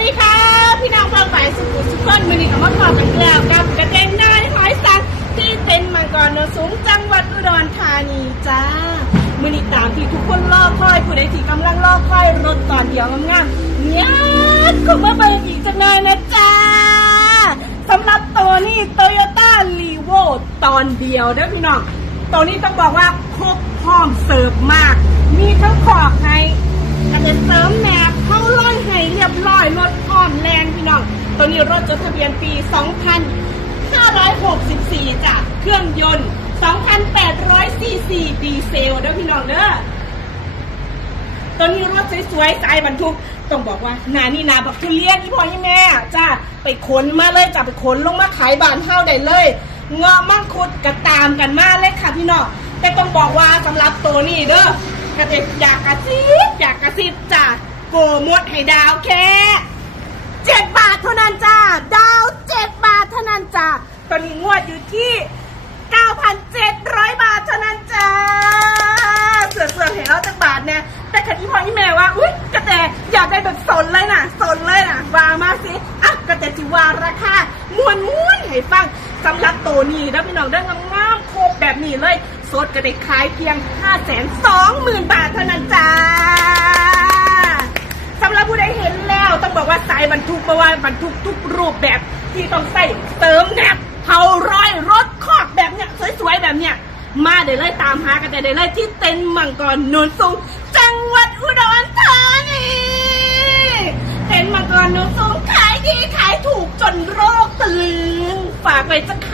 ดีค่ะ พี่น้องฟังฝ่ายสุขุมสุขคนมือนี้กับมาพอกันแล้วกับกระเด็นได้หอยสังที่เต็นมังกรโนสูงจังหวัดอุดรธานีจ้ามือนี้ตามที่ทุกคนรอคอยผู้ใดที่กำลังรอคอยรถตอนเดียวงามๆเนี่ยก็มาเบิกอีกจังเลยนะจ้าสำหรับตัวนี้โตโยต้ารีโวตอนเดียวเด้อพี่น้องตัวนี้ต้องบอกว่าครบพร้อมเสิร์ฟมาก มีทั้งขอบให้ ก็จะเสริมแหนบเข้าร้อยให้เรียบร้อยรถพร้อมแรงพี่ น้องตัวนี้รถจดทะเบียนปี 2564จ้ะเครื่องยนต์2,800ซีซีดีเซลเด้อพี่น้องเด้อตัวนี้รถสวยๆสายบรรทุกต้องบอกว่านานี่นาบักทุเรียนที่พ่อยี่แม่จ้าไปขนมาเลยจ้ะไปขนลงมาขายบ้านเฮาได้เลยเงาะมังคุดกระตามกันมาเลยค่ะพี่น้องแต่ต้องบอกว่าสำหรับตัวนี้เด้อกระเด็บอยากกระซิบอยากกระซิบจ้ะโกมดให้ดาวแค่ เท่านั้นจ้า ดาวเจ็ดบาทเท่านั้นจ้า ตอนนี้งวดอยู่ที่ 9,700 บาทเท่านั้นจ้า เสือเสือเห็นแล้วจักบาทเนี่ยแต่คันที่พ่อที่แม่ว่า อุ๊ยกระแตอยากได้แบบสนเลยนะสนเลยนะวามาสิอะกระแตจิวาราคามวนม้วนให้ฟังสำหรับโตนี้แล้วพี่น้องได้งามโคบแบบนี้เลยสดกระเด็ขายเพียง 520,000 บาทเท่านั้นจ้าายบรรทุกเพราะว่าบรรทุกทุกรูปแบบที่ต้องใส่เติมแนบเผาร้อยรถคอกแบบเนี้ยสวยๆแบบเนี้ยมาเดี๋ยวเลยตามหากันได้เลยที่เต็นท์มังกรโนนสูงจังหวัดอุดรธานีเต็นท์มังกรโนนสูงขายดีขายถูกจนโรคตะลึงฝากไว้จะค